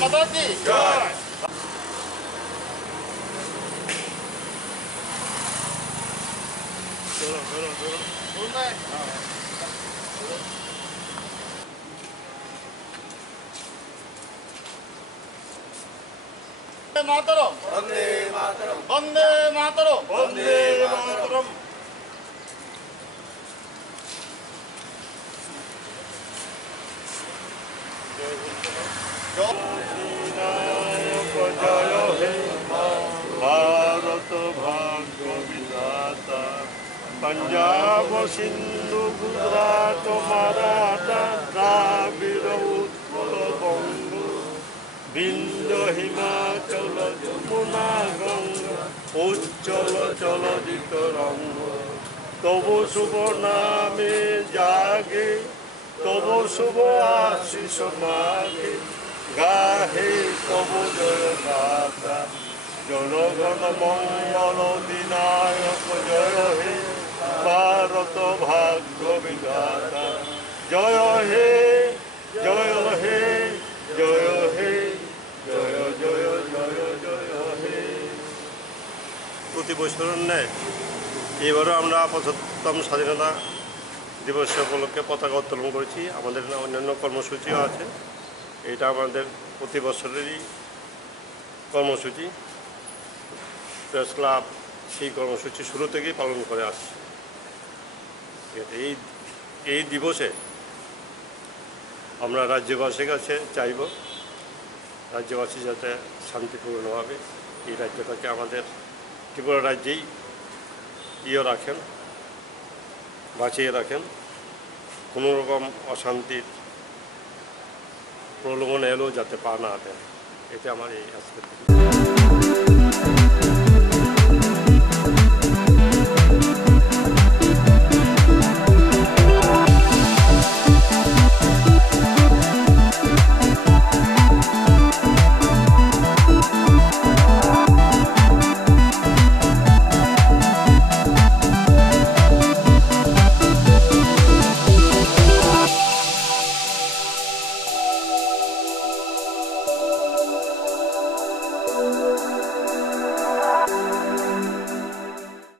মাতা কি জয়। মাতরম বন্দে মাতরম বন্দে মাতরম বন্দে মাতরম। জয় হে ভারত ভাগ্য বিধাতা, পঞ্জাব সিন্ধু গুজরাট মারাঠা দ্রাবিড় উৎকল বঙ্গ, বিন্ধ্য হিমাচল যমুনা গঙ্গা উজ্জ্বল চলদিত রঙ্গ। তবু শুভ নামে জাগে, তবু শুভ আশিস মাগে, গাহে তবু জয় গাথা। জনগণ মঙ্গল দিনায়ক জয় হে ভারত ভাগ্য বিধাতা। জয় হে জয় হে জয় হে জয় জয় জয় জয় হে। প্রতি বছরের ন্যায় এবারও আমরা ৭৫তম স্বাধীনতা দিবস উপলক্ষে পতাকা উত্তোলন করেছি। আমাদের অন্যান্য কর্মসূচিও আছে। এটা আমাদের প্রতি বছরেরই কর্মসূচি। প্রেস ক্লাব সেই কর্মসূচি শুরু থেকেই পালন করে আসছে। এই দিবসে আমরা রাজ্যবাসীর কাছে চাইব, রাজ্যবাসী যাতে শান্তিপূর্ণভাবে এই রাজ্যটাকে আমাদের ত্রিপুরা রাজ্যেই রাখেন, বাঁচিয়ে রাখেন। কোনো রকম অশান্তির প্রলোভন এলেও যাতে পা না দেয়, এটা আমার এই আজকের।